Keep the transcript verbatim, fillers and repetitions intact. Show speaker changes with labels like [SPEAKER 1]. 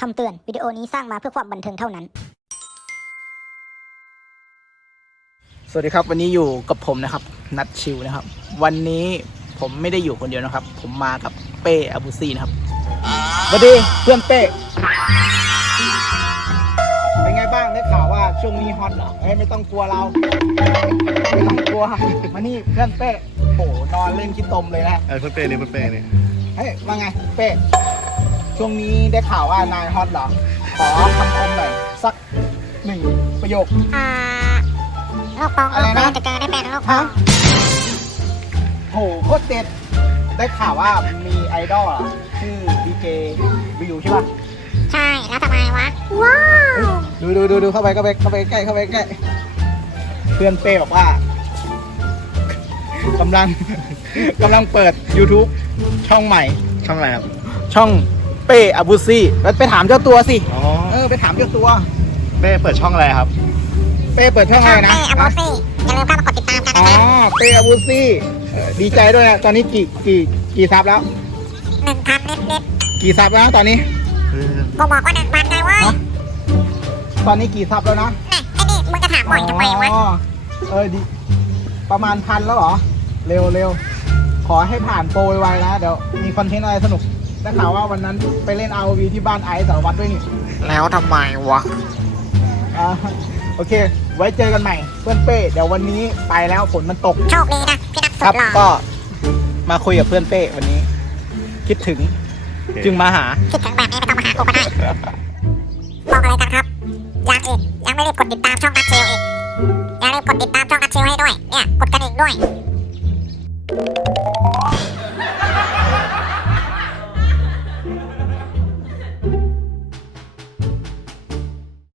[SPEAKER 1] คำเตือนวิดีโอนี้สร้างมาเพื่อความบันเทิงเท่านั้น
[SPEAKER 2] สวัสดีครับวันนี้อยู่กับผมนะครับนัทชิวนะครับวันนี้ผมไม่ได้อยู่คนเดียวนะครับผมมากับเป้อาบูซีนะครับสวัสดีเพื่อนเป้เป็นไงบ้างได้ข่าวว่าช่วงนี้ฮอตเหรอเอ้ยไม่ต้องกลัวเราไม่ต้องกลัวมานี่เพื่อนเป้โหนอนเล่นขี้ตมเลยนะ
[SPEAKER 3] เออเพื่อนเป้นี่เพื่อนเป้นี่
[SPEAKER 2] เฮ้ยว่าไงเป้ช่วงนี้ได้ข่าวว่านายฮอตเหรอขอคำคมหน่อยสักหนึ่งประโยค
[SPEAKER 1] อ่าโลกปองอะไรนะจะเจอได้เป็นโลกปอง
[SPEAKER 2] โหโคตรเด็ดได้ข่าวว่ามีไอดอลชื่อดีเจวิวใช่ป่ะ
[SPEAKER 1] ใช่แล้วทำไมวะว้าว
[SPEAKER 2] ดูดูดูดูเข้าไปเข้าไปเข้าไปใกล้เข้าไปใกล้เพื่อนเป้บอกว่ากำลังกำลังเปิด YouTube ช่องใหม่
[SPEAKER 3] ช่องอะไรครับ
[SPEAKER 2] ช่องเป้อาบูซี่แล้วไปถามเจ้าตัวสิ
[SPEAKER 3] อ๋อ
[SPEAKER 2] เออไปถามเจ้าตัว
[SPEAKER 3] เป้เปิดช่องอะไรครับ
[SPEAKER 2] เป้เปิดช่องอะไรนะ
[SPEAKER 1] เป้อาบูซี่อย่าลืมเข้ามากดติดตามกันนะ
[SPEAKER 2] อ๋อเป้อาบูซี่ดีใจด้วยนะตอนนี้กี่กี่กี่ซับแล้ว
[SPEAKER 1] หนึ่งพันนิดนิด
[SPEAKER 2] กี่ซับแล้วตอนนี้
[SPEAKER 1] กูบอกว่าหนึ่งพันไงวะ
[SPEAKER 2] ตอนนี้กี่ซับแล้วนะ
[SPEAKER 1] ไอ้นี่มึงจะถามบ่อยทำไมวะ
[SPEAKER 2] เออดีประมาณพันแล้วเหรอเร็วเร็วขอให้ผ่านโปรไวๆนะเดี๋ยวมีคอนเทนต์อะไรสนุกได้ข่าวว่าวันนั้นไปเล่น อาร์ โอ วี ที่บ้านไอซ์สารวัตรด้วยนี่
[SPEAKER 3] แล้วทำไมวะ
[SPEAKER 2] อ่าโอเคไว้เจอกันใหม่เพื่อนเป้เดี๋ยววันนี้ไปแล้วฝนมันตก
[SPEAKER 1] โชคดีนะพี่นักสุ
[SPEAKER 2] ดหล่อก็มาคุยกับเพื่อนเป้วันนี้คิดถึงจึงมาหา
[SPEAKER 1] คิดถึงแบบนี้ไม่ต้องมาหากูก็ได้บอกอะไรกันครับยังอีกยังไม่รีบกดติดตามช่องนัทเชลอีกอย่าลืมกดติดตามช่องนัทเชลให้ด้วยเนี่ยกดกระดิ่งด้วย